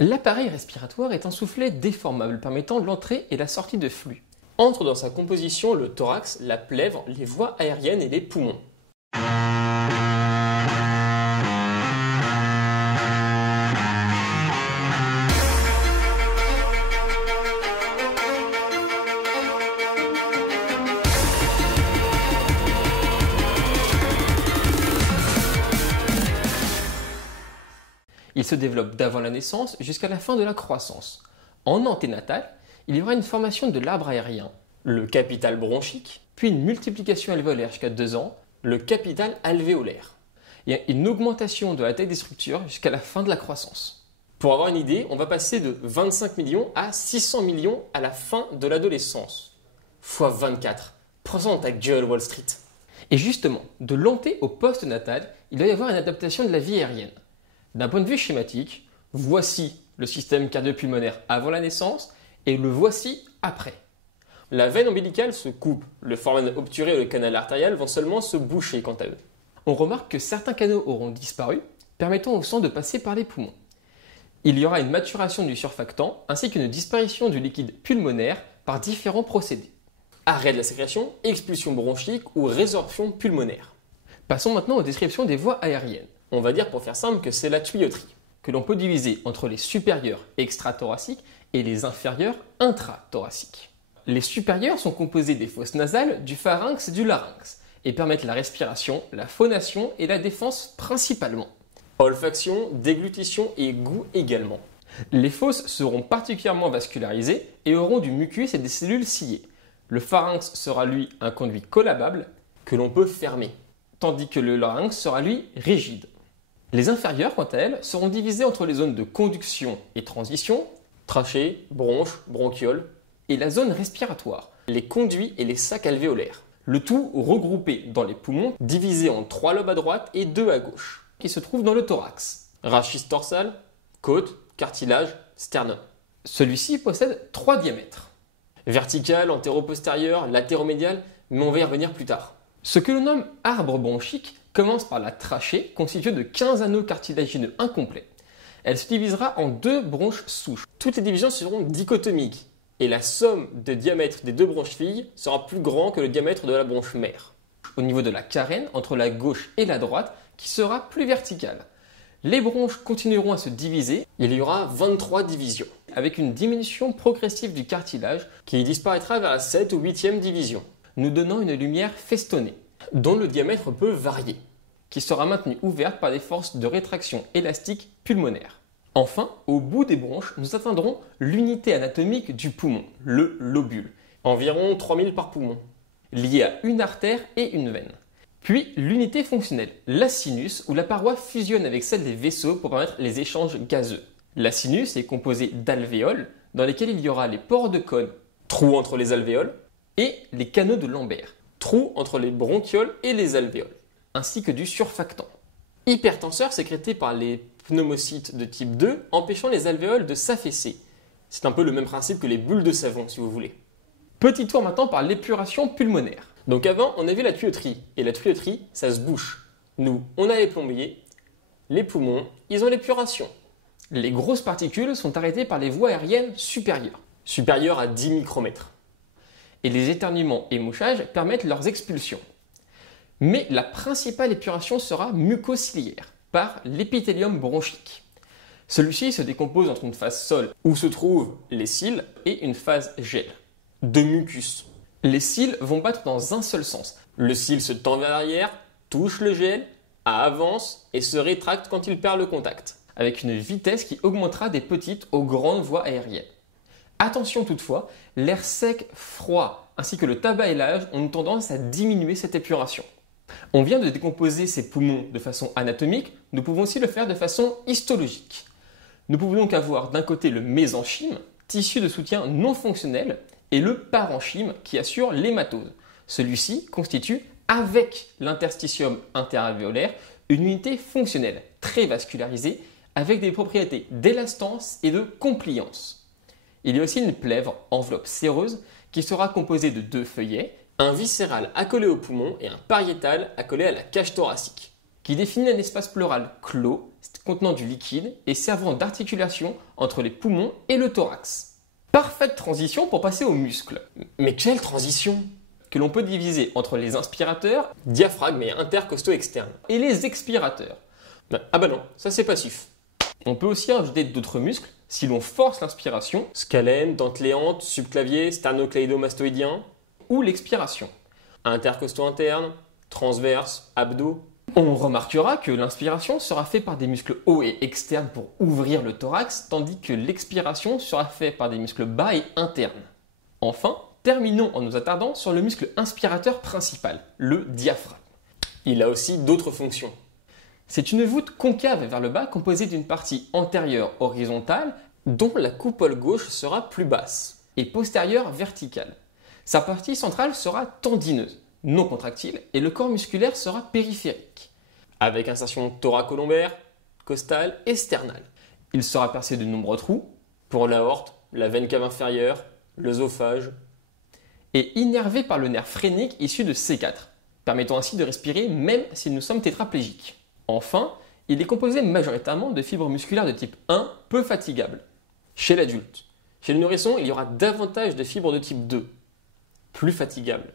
L'appareil respiratoire est un soufflet déformable permettant l'entrée et la sortie de flux. Entre dans sa composition le thorax, la plèvre, les voies aériennes et les poumons. Il se développe d'avant la naissance jusqu'à la fin de la croissance. En anténatal, il y aura une formation de l'arbre aérien, le capital bronchique, puis une multiplication alvéolaire jusqu'à 2 ans, le capital alvéolaire, et une augmentation de la taille des structures jusqu'à la fin de la croissance. Pour avoir une idée, on va passer de 25 millions à 600 millions à la fin de l'adolescence. Fois 24. Prends-en dans ta gueule, Wall Street. Et justement, de l'anté au post-natal, il doit y avoir une adaptation de la vie aérienne. D'un point de vue schématique, voici le système cardio-pulmonaire avant la naissance et le voici après. La veine ombilicale se coupe, le foramen obturé et le canal artériel vont seulement se boucher quant à eux. On remarque que certains canaux auront disparu, permettant au sang de passer par les poumons. Il y aura une maturation du surfactant ainsi qu'une disparition du liquide pulmonaire par différents procédés. Arrêt de la sécrétion, expulsion bronchique ou résorption pulmonaire. Passons maintenant aux descriptions des voies aériennes. On va dire pour faire simple que c'est la tuyauterie, que l'on peut diviser entre les supérieurs extrathoraciques et les inférieurs intrathoraciques. Les supérieurs sont composés des fosses nasales, du pharynx et du larynx, et permettent la respiration, la phonation et la défense principalement. Olfaction, déglutition et goût également. Les fosses seront particulièrement vascularisées et auront du mucus et des cellules ciliées. Le pharynx sera lui un conduit collabable que l'on peut fermer, tandis que le larynx sera lui rigide. Les inférieures, quant à elles, seront divisées entre les zones de conduction et transition, trachée, bronche, bronchiole, et la zone respiratoire, les conduits et les sacs alvéolaires. Le tout regroupé dans les poumons, divisé en 3 lobes à droite et 2 à gauche, qui se trouvent dans le thorax. Rachis dorsal, côte, cartilage, sternum. Celui-ci possède 3 diamètres. Vertical, antéro-postérieur, latéromédial, mais on va y revenir plus tard. Ce que l'on nomme arbre bronchique commence par la trachée, constituée de 15 anneaux cartilagineux incomplets. Elle se divisera en 2 bronches souches. Toutes les divisions seront dichotomiques, et la somme de diamètre des 2 bronches filles sera plus grand que le diamètre de la bronche mère. Au niveau de la carène, entre la gauche et la droite, qui sera plus verticale. Les bronches continueront à se diviser, il y aura 23 divisions, avec une diminution progressive du cartilage qui disparaîtra vers la 7 ou 8e division, nous donnant une lumière festonnée, dont le diamètre peut varier, qui sera maintenue ouverte par des forces de rétraction élastique pulmonaire. Enfin, au bout des bronches, nous atteindrons l'unité anatomique du poumon, le lobule, environ 3000 par poumon, lié à une artère et une veine. Puis l'unité fonctionnelle, la sinus, où la paroi fusionne avec celle des vaisseaux pour permettre les échanges gazeux. La sinus est composée d'alvéoles, dans lesquels il y aura les pores de Kohn, trous entre les alvéoles, et les canaux de Lambert, trous entre les bronchioles et les alvéoles, ainsi que du surfactant. Hypertenseur sécrété par les pneumocytes de type 2, empêchant les alvéoles de s'affaisser. C'est un peu le même principe que les bulles de savon, si vous voulez. Petit tour maintenant par l'épuration pulmonaire. Donc avant, on avait la tuyauterie, et la tuyauterie, ça se bouche. Nous, on a les plombiers, les poumons, ils ont l'épuration. Les grosses particules sont arrêtées par les voies aériennes supérieures, supérieures à 10 micromètres. Et les éternuements et mouchages permettent leurs expulsions. Mais la principale épuration sera mucociliaire, par l'épithélium bronchique. Celui-ci se décompose entre une phase sol, où se trouvent les cils, et une phase gel, de mucus. Les cils vont battre dans un seul sens. Le cil se tend vers l'arrière, touche le gel, avance et se rétracte quand il perd le contact, avec une vitesse qui augmentera des petites aux grandes voies aériennes. Attention toutefois, l'air sec, froid, ainsi que le tabac et l'âge ont une tendance à diminuer cette épuration. On vient de décomposer ces poumons de façon anatomique, nous pouvons aussi le faire de façon histologique. Nous pouvons donc avoir d'un côté le mésenchyme, tissu de soutien non fonctionnel, et le parenchyme qui assure l'hématose. Celui-ci constitue, avec l'interstitium interalvéolaire, une unité fonctionnelle, très vascularisée, avec des propriétés d'élastance et de compliance. Il y a aussi une plèvre, enveloppe séreuse, qui sera composée de 2 feuillets, un viscéral accolé au poumon et un pariétal accolé à la cage thoracique. qui définit un espace pleural clos contenant du liquide et servant d'articulation entre les poumons et le thorax. Parfaite transition pour passer aux muscles. Mais quelle transition! Que l'on peut diviser entre les inspirateurs, diaphragme et intercostaux externes, et les expirateurs. Ah bah non, ça c'est passif. On peut aussi ajouter d'autres muscles si l'on force l'inspiration, scalène, dentléante, subclavier, sternocleidomastoïdien, ou l'expiration, intercostaux internes, transverses, abdos. On remarquera que l'inspiration sera faite par des muscles hauts et externes pour ouvrir le thorax, tandis que l'expiration sera faite par des muscles bas et internes. Enfin, terminons en nous attardant sur le muscle inspirateur principal, le diaphragme. Il a aussi d'autres fonctions. C'est une voûte concave vers le bas composée d'une partie antérieure horizontale dont la coupole gauche sera plus basse et postérieure verticale. Sa partie centrale sera tendineuse, non contractile, et le corps musculaire sera périphérique, avec insertion thoracolombaire, costale et sternale. Il sera percé de nombreux trous pour l'aorte, la veine cave inférieure, l'œsophage, et innervé par le nerf phrénique issu de C4, permettant ainsi de respirer même si nous sommes tétraplégiques. Enfin, il est composé majoritairement de fibres musculaires de type 1 peu fatigables. Chez l'adulte. Chez le nourrisson, il y aura davantage de fibres de type 2, plus fatigables.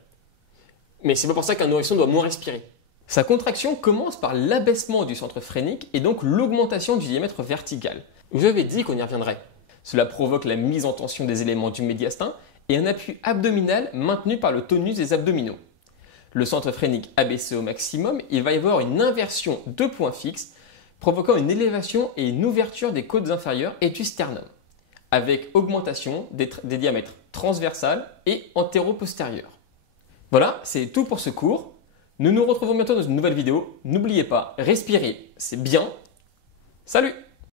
Mais c'est pas pour ça qu'un nourrisson doit moins respirer. Sa contraction commence par l'abaissement du centre phrénique et donc l'augmentation du diamètre vertical. Je vous avais dit qu'on y reviendrait. Cela provoque la mise en tension des éléments du médiastin et un appui abdominal maintenu par le tonus des abdominaux. Le centre phrénique abaissé au maximum, il va y avoir une inversion de points fixes, provoquant une élévation et une ouverture des côtes inférieures et du sternum, avec augmentation des diamètres transversal et antéro-postérieur. Voilà, c'est tout pour ce cours. Nous nous retrouvons bientôt dans une nouvelle vidéo. N'oubliez pas, respirer, c'est bien. Salut!